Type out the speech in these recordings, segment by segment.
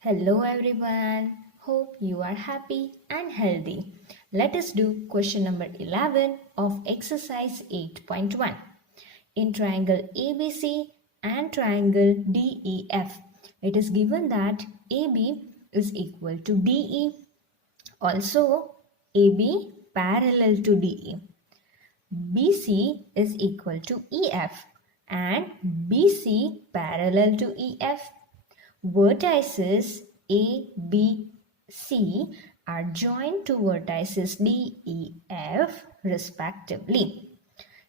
Hello everyone. Hope you are happy and healthy. Let us do question number 11 of exercise 8.1. In triangle ABC and triangle DEF, it is given that AB is equal to DE. Also, AB parallel to DE. BC is equal to EF and BC parallel to EF. Vertices A, B, C are joined to vertices D, E, F respectively.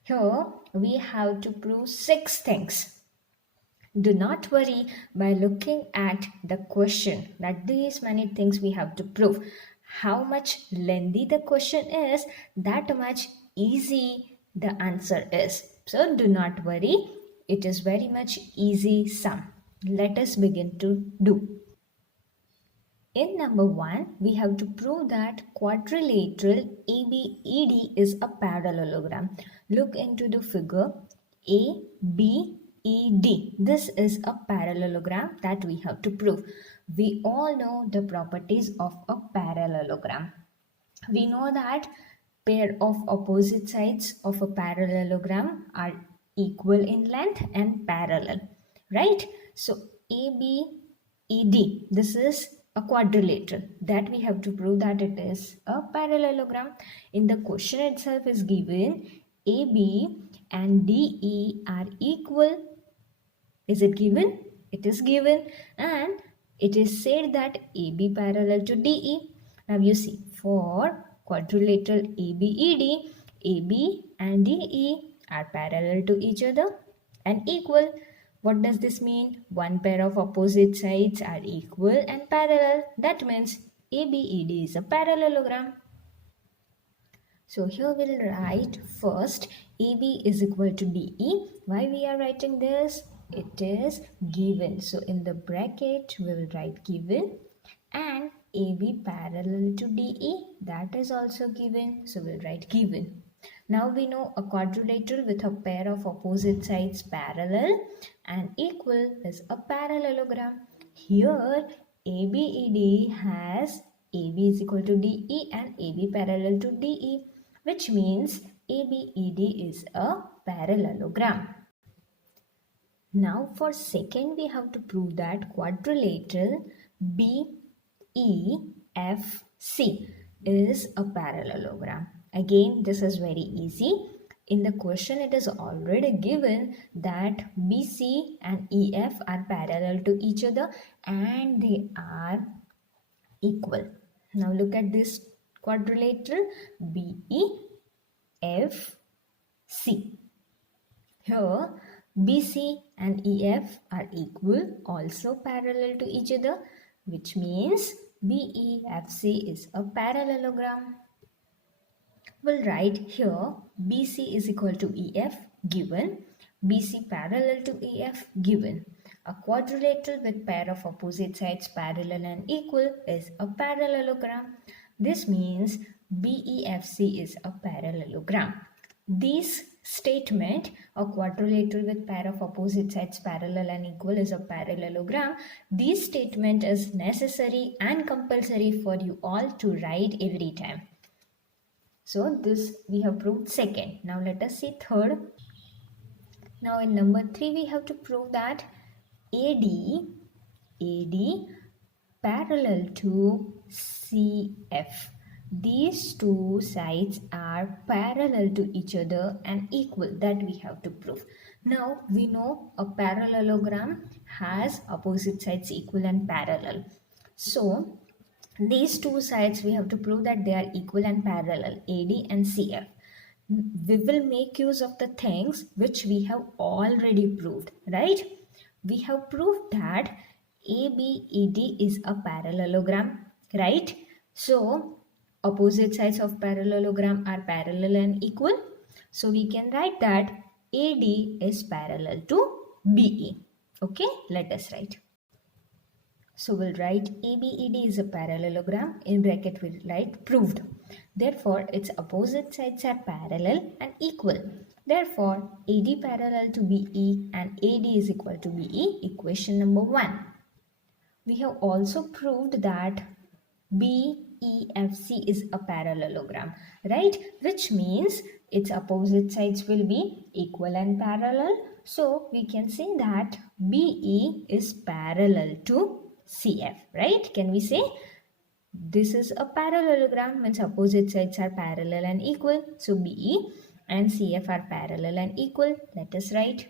Here we have to prove 6 things. Do not worry by looking at the question that these many things we have to prove. How much lengthy the question is, that much easy the answer is. So do not worry, it is very much easy sum. Let us begin to do. In number 1, we have to prove that quadrilateral ABED is a parallelogram. Look into the figure ABED. This is a parallelogram that we have to prove. We all know the properties of a parallelogram. We know that pair of opposite sides of a parallelogram are equal in length and parallel, right? So ABED, this is a quadrilateral that we have to prove that it is a parallelogram. In the question itself is given AB and DE are equal. Is it given? It is given, and it is said that AB parallel to DE. Now you see, for quadrilateral ABED, AB and DE are parallel to each other and equal. What does this mean? One pair of opposite sides are equal and parallel. That means ABED is a parallelogram. So here we'll write first AB is equal to DE. Why we are writing this? It is given. So in the bracket we will write given, and AB parallel to DE, that is also given. So we'll write given. Now we know a quadrilateral with a pair of opposite sides parallel and equal is a parallelogram. Here ABED has AB is equal to DE and AB parallel to DE, which means ABED is a parallelogram. Now for second we have to prove that quadrilateral BEFC is a parallelogram. Again, this is very easy. In the question it is already given that BC and EF are parallel to each other and they are equal. Now look at this quadrilateral BEFC. Here BC and EF are equal, also parallel to each other, which means BEFC is a parallelogram. We'll write here BC is equal to EF given, BC parallel to EF given. A quadrilateral with pair of opposite sides parallel and equal is a parallelogram. This means BEFC is a parallelogram. This statement, a quadrilateral with pair of opposite sides parallel and equal is a parallelogram. This statement is necessary and compulsory for you all to write every time. So this we have proved second. Now let us see third. Now in number 3 we have to prove that AD parallel to CF. These two sides are parallel to each other and equal. That we have to prove. Now we know a parallelogram has opposite sides equal and parallel. So these two sides we have to prove that they are equal and parallel, AD and CF. We will make use of the things which we have already proved, right? We have proved that ABED is a parallelogram, right? So opposite sides of parallelogram are parallel and equal. So we can write that AD is parallel to BE. Okay, let us write. So we'll write ABED is a parallelogram. In bracket we'll write proved. Therefore, its opposite sides are parallel and equal. Therefore, AD parallel to BE and AD is equal to BE, equation number 1. We have also proved that BEFC is a parallelogram, right? Which means its opposite sides will be equal and parallel. So we can say that BE is parallel to CF, right? Can we say this is a parallelogram, means opposite sides are parallel and equal. So BE and CF are parallel and equal. Let us write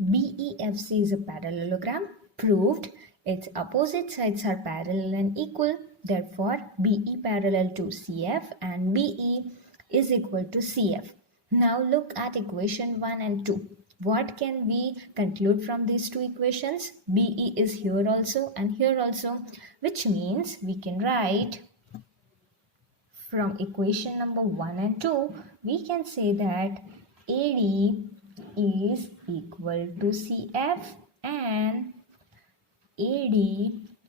BEFC is a parallelogram. Proved its opposite sides are parallel and equal. Therefore, BE parallel to CF and BE is equal to CF. Now look at equation 1 and 2. What can we conclude from these two equations? BE is here also and here also, which means we can write from equation number 1 and 2, we can say that AD is equal to CF and AD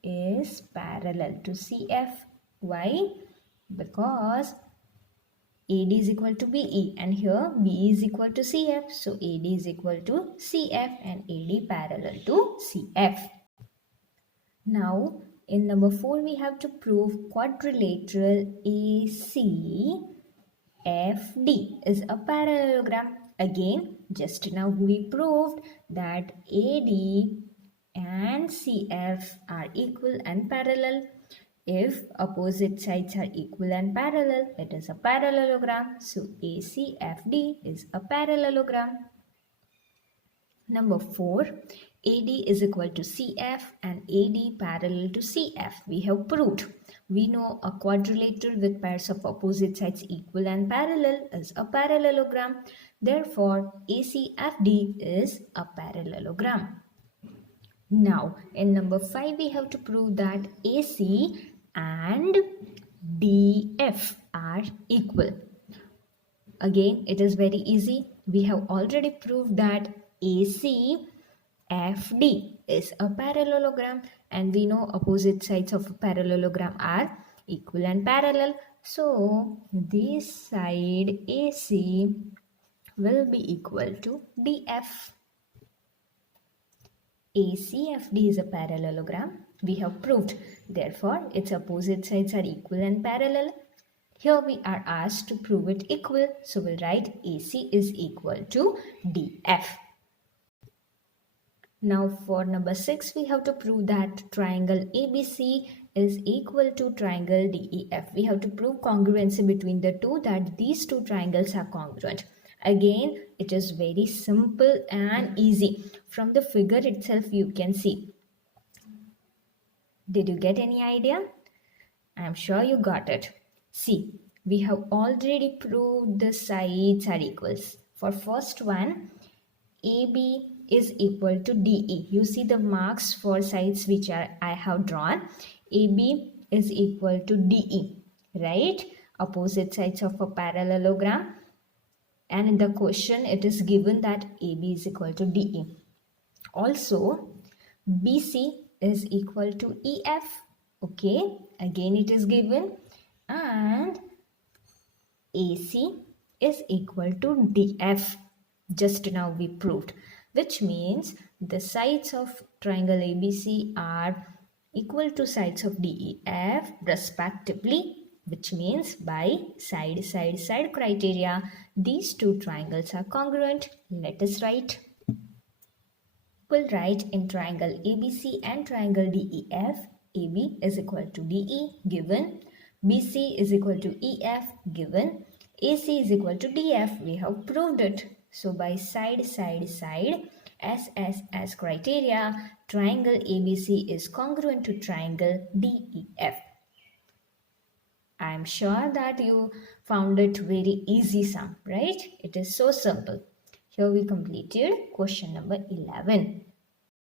is parallel to CF. Why? Because AD is equal to BE and here BE is equal to CF. So AD is equal to CF and AD parallel to CF. Now in number 4 we have to prove quadrilateral ACFD is a parallelogram. Again, just now we proved that AD and CF are equal and parallel. If opposite sides are equal and parallel, it is a parallelogram. So ACFD is a parallelogram. Number 4, AD is equal to CF and AD parallel to CF. We have proved. We know a quadrilateral with pairs of opposite sides equal and parallel is a parallelogram. Therefore, ACFD is a parallelogram. Now, in number 5, we have to prove that AC and DF are equal. Again, it is very easy. We have already proved that ACFD is a parallelogram and we know opposite sides of a parallelogram are equal and parallel. So, this side AC will be equal to DF. ACFD is a parallelogram. We have proved. Therefore, its opposite sides are equal and parallel. Here we are asked to prove it equal. So we'll write AC is equal to DF. Now for number 6, we have to prove that triangle ABC is equal to triangle DEF. We have to prove congruency between the two, that these two triangles are congruent. Again, it is very simple and easy. From the figure itself you can see. Did you get any idea? I am sure you got it. See, we have already proved the sides are equals. For first one, AB is equal to DE. You see the marks for sides which I have drawn. AB is equal to DE, right? Opposite sides of a parallelogram. And in the question, it is given that AB is equal to DE. Also, BC is equal to EF. Okay, again it is given. And AC is equal to DF. Just now we proved, which means the sides of triangle ABC are equal to sides of DEF respectively, which means by side criteria, these two triangles are congruent. Let us write. We'll write in triangle ABC and triangle DEF, AB is equal to DE given, BC is equal to EF given, AC is equal to DF. We have proved it. So by side as criteria, triangle ABC is congruent to triangle DEF. I am sure that you found it very easy sum, right? It is so simple. Here we completed question number 11.